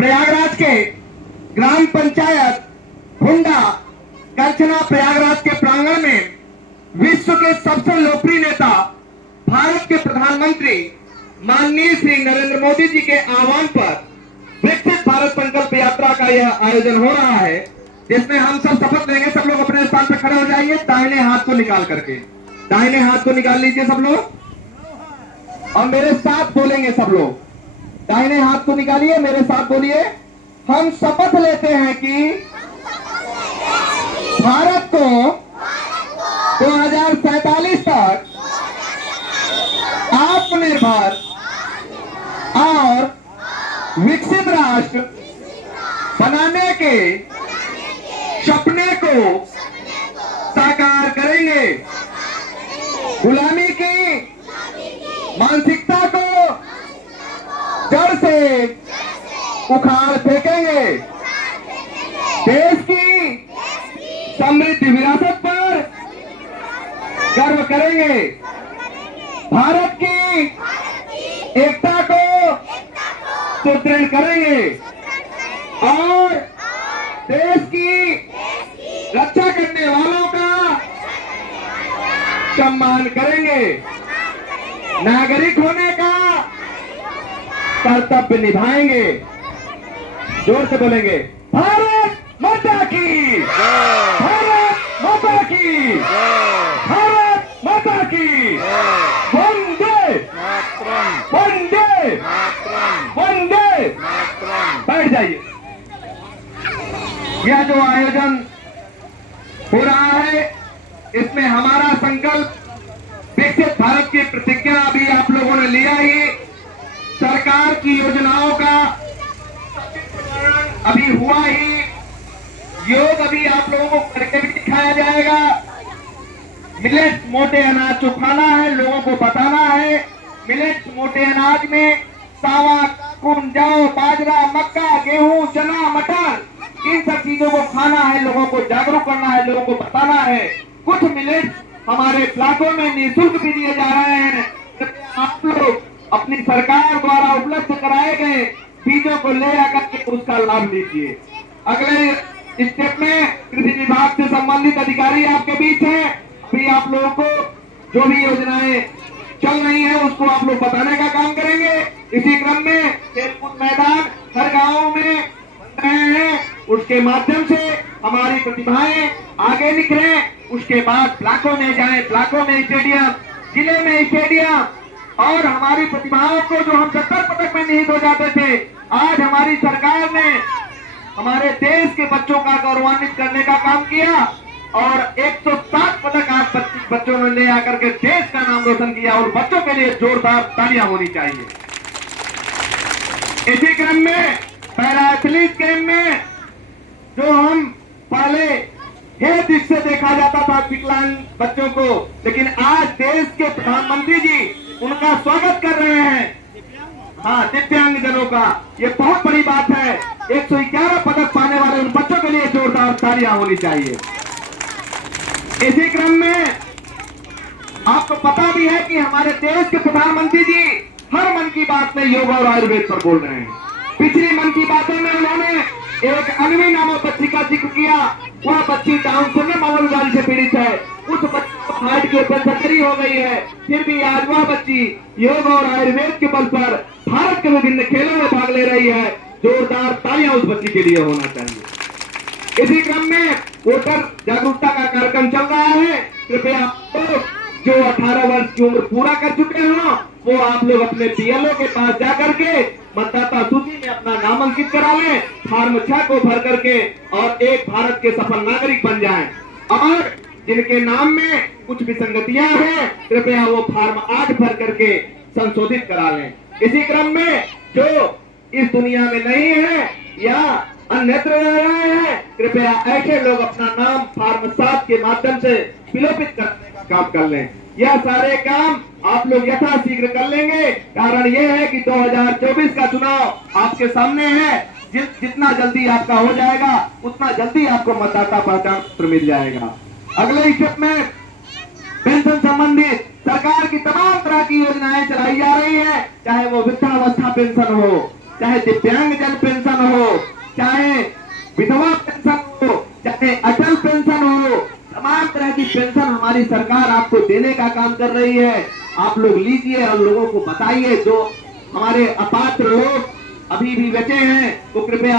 प्रयागराज के ग्राम पंचायत हुंडा करछना प्रयागराज के प्रांगण में विश्व के सबसे लोकप्रिय नेता भारत के प्रधानमंत्री माननीय श्री नरेंद्र मोदी जी के आह्वान पर विकसित भारत संकल्प यात्रा का यह आयोजन हो रहा है, जिसमें हम सब शपथ लेंगे। सब लोग अपने स्थान पर खड़े हो जाइए, दाहिने हाथ को निकाल करके, दाहिने हाथ को निकाल लीजिए सब लोग और मेरे साथ बोलेंगे सब लोग। दाहिने हाथ को निकालिए, मेरे साथ बोलिए। हम शपथ लेते हैं कि भारत को 2047 तक आत्मनिर्भर और विकसित राष्ट्र बनाने के सपने को साकार करेंगे। गुलामी की मानसिकता को जड़ से उखाड़ फेंकेंगे। देश की समृद्ध विरासत पर गर्व करेंगे। भारत की एकता को सुदृढ़ करेंगे और देश की रक्षा करने वालों का सम्मान करेंगे। नागरिक होने का कर्तव्य निभाएंगे। जोर से बोलेंगे, भारत माता की, भारत माता की, भारत माता की, वंदे वंदे वंदे। बैठ जाइए। यह जो आयोजन हो रहा है, इसमें हमारा संकल्प विकसित भारत की प्रतिज्ञा अभी आप लोगों ने लिया ही। सरकार की योजनाओं का अभी हुआ ही। योग अभी आप लोगों को करके भी दिखाया जाएगा। मिलेट्स मोटे अनाज जो खाना है, लोगों को बताना है। मिलेट्स मोटे अनाज में सावा, कुन, जौ, बाजरा, मक्का, गेहूं, चना, मटर, इन सब चीजों को खाना है, लोगों को जागरूक करना है, लोगों को बताना है। कुछ मिलेट्स हमारे ब्लॉकों में निःशुल्क भी दिए जा रहे हैं। आप लोग अपनी सरकार द्वारा उपलब्ध कराए गए बीजों को ले आकर के उसका लाभ लीजिए। अगले स्टेप में कृषि विभाग से संबंधित अधिकारी आपके बीच हैं। अभी आप लोगों को जो भी योजनाएं चल रही है उसको आप लोग बताने का काम करेंगे। इसी क्रम में खेलकूद मैदान हर गांव में बन रहे हैं, उसके माध्यम से हमारी प्रतिभाएं आगे निखरे। उसके बाद ब्लॉकों में जाए, ब्लॉकों में स्टेडियम, जिले में स्टेडियम, और हमारी प्रतिभाओं को जो हम 70 पदक में निहित हो जाते थे, आज हमारी सरकार ने हमारे देश के बच्चों का गौरवान्वित करने का काम किया और 107 पदक आज बच्चों ने ले आकर के देश का नाम रोशन किया। और बच्चों के लिए जोरदार तालियां होनी चाहिए। इसी क्रम में पैरा एथलीट गेम में जो हम पहले हे दृश्य देखा जाता था विकलांग बच्चों को, लेकिन आज देश के प्रधानमंत्री जी उनका स्वागत कर रहे हैं। हाँ, दिव्यांग जनों का ये बहुत बड़ी बात है। 111 पदक पाने वाले उन बच्चों के लिए जोरदार तालियां होनी चाहिए। इसी क्रम में आपको पता भी है कि हमारे देश के प्रधानमंत्री जी हर मन की बात में योग और आयुर्वेद पर बोल रहे हैं। पिछली मन की बातों में उन्होंने एक अनवी नामक बच्ची का जिक्र किया। वह बच्ची डाउन सिंड्रोम बीमारी से पीड़ित है। उस बच्ची को हार्ट के ऊपर सर्जरी हो गई है, फिर भी आज वह बच्ची योग और आयुर्वेद के बल पर भारत के विभिन्न खेलों में भाग ले रही है। जोरदार तालियां उस बच्ची के लिए होना चाहिए। इसी क्रम में वोटर जागरूकता का कार्यक्रम चल रहा है। कृपया जो 18 वर्ष की उम्र पूरा कर चुके हो वो आप लोग अपने बीएलओ के पास जाकर के मतदाता सूची में अपना नामांकित करा लें, फॉर्म 6 को भर करके और एक भारत के सफल नागरिक बन जाएं। और जिनके नाम में कुछ विसंगतियां हैं, कृपया वो फॉर्म 8 भर करके संशोधित करा लें। इसी क्रम में जो इस दुनिया में नहीं है या अन्यत्र रह रहे हैं, कृपया ऐसे लोग अपना नाम फॉर्म 7 के माध्यम से विलोपित करने का काम कर लें। यह सारे काम आप लोग यथाशीघ्र कर लेंगे। कारण यह है कि 2024 का चुनाव आपके सामने है। जितना जल्दी आपका हो जाएगा उतना जल्दी आपको मतदाता पहचान पत्र मिल जाएगा। अगले स्टेप में पेंशन संबंधित सरकार की तमाम तरह की योजनाएं चलाई जा रही है, चाहे वो वृद्धावस्था पेंशन हो, चाहे दिव्यांग जन पेंशन हो, हमारी सरकार आपको देने का काम कर रही है। आप लोग लीजिए और लोगों को बताइए। जो हमारे अपात्र लोग अभी भी बचे हैं वो कृपया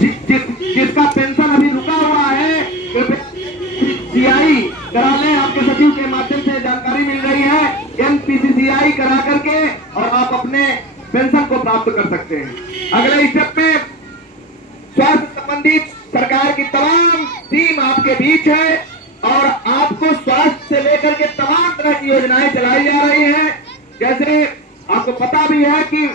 जिसका पेंशन अभी रुका हुआ है कृपया सीआई करा लें। आपके सचिव के माध्यम से जानकारी मिल रही है, एनपीसीसीआई करा करके और आप अपने पेंशन को प्राप्त कर सकते हैं। अगले स्टेप में स्वास्थ्य संबंधित सरकार की तमाम टीम आपके बीच है और आपको स्वास्थ्य से लेकर के तमाम तरह की योजनाएं चलाई जा रही हैं। जैसे आपको पता भी है कि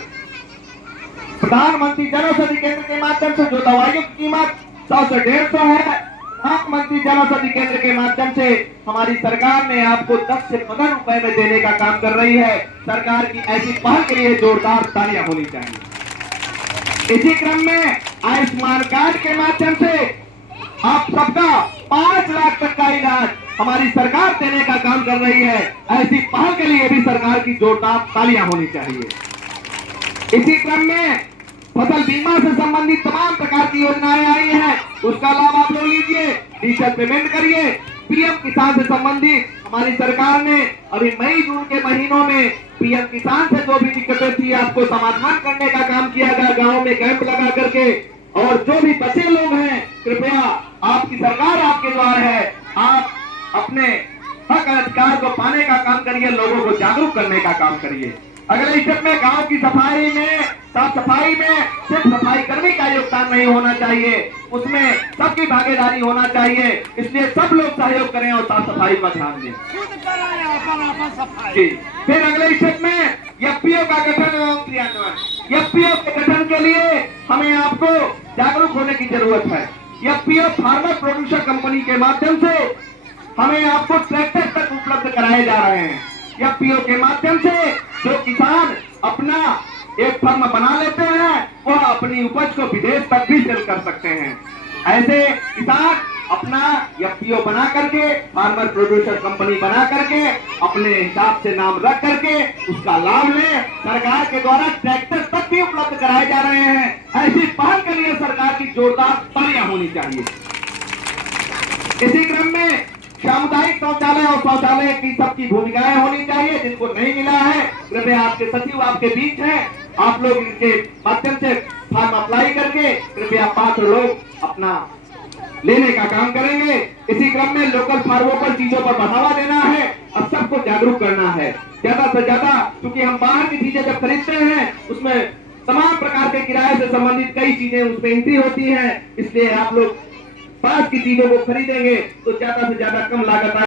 प्रधानमंत्री जन औषधि केंद्र के माध्यम से जो दवाइयों की कीमत 100 से 150 है, प्रधानमंत्री जन औषधि केंद्र के माध्यम से हमारी सरकार ने आपको 10 से 15 रुपए में देने का काम कर रही है। सरकार की ऐसी पहल के लिए जोरदार तालियां होनी चाहिए। इसी क्रम में आयुष्मान कार्ड के माध्यम से आप सबका 5 लाख तक का इलाज हमारी सरकार देने का काम कर रही है। ऐसी पहल के लिए भी सरकार की जोरदार तालियां होनी चाहिए। इसी क्रम में फसल बीमा से संबंधित तमाम प्रकार की योजनाएं आई हैं, उसका लाभ आप लोग लीजिए, डिजिटल पेमेंट करिए। पीएम किसान से संबंधित हमारी सरकार ने अभी मई जून के महीनों में पीएम किसान से जो भी दिक्कतें थी आपको समाधान करने का काम किया गया, गाँव में कैंप लगा करके। और जो भी बचे लोग हैं कृपया आपकी सरकार आपके द्वार है, आप अपने हक अधिकार को पाने का काम करिए, लोगों को जागरूक करने का काम करिए। अगले स्टेप में गांव की सफाई में, साफ सफाई में सिर्फ सफाई कर्मी का योगदान नहीं होना चाहिए, उसमें सबकी भागीदारी होना चाहिए। इसलिए सब लोग सहयोग करें और साफ सफाई पर ध्यान दें। फिर अगले स्टेप में एफपीओ का गठन एवं क्रियान्वयन। एफपीओ के गठन के लिए हमें आपको जागरूक होने की जरूरत है। एफपीओ फार्मर प्रोड्यूसर कंपनी के माध्यम से हमें आपको ट्रैक्टर तक उपलब्ध कराए जा रहे हैं। एफपीओ के माध्यम से जो किसान अपना एक फर्म बना लेते हैं वह अपनी उपज को विदेश तक भी सेल कर सकते हैं। ऐसे किसान अपना एफपीओ बना करके, फार्मर प्रोड्यूसर कंपनी बना करके अपने हिसाब से नाम रख करके उसका लाभ लें। सरकार के द्वारा ट्रैक्टर तक भी उपलब्ध कराए जा रहे हैं। ऐसी पहल के लिए सरकार की जोरदार तालियां होनी चाहिए। इसी क्रम में सामुदायिक शौचालय और शौचालय की सबकी भूमिकाएं होनी चाहिए। जिनको नहीं मिला है कृपया आपके सचिव आपके बीच हैं, आप लोग इनके माध्यम से फॉर्म अप्लाई करके कृपया पात्र लोग अपना लेने का काम करेंगे। इसी क्रम में लोकल फार्मों पर चीजों पर बढ़ावा देना है और सबको जागरूक करना है ज्यादा से ज्यादा, क्योंकि हम बाहर की चीजें जब खरीदते हैं उसमें तमाम प्रकार के किराए से संबंधित कई चीजें उसमें एंट्री होती है। इसलिए आप लोग पास की चीजों को खरीदेंगे तो ज्यादा से ज्यादा कम लागत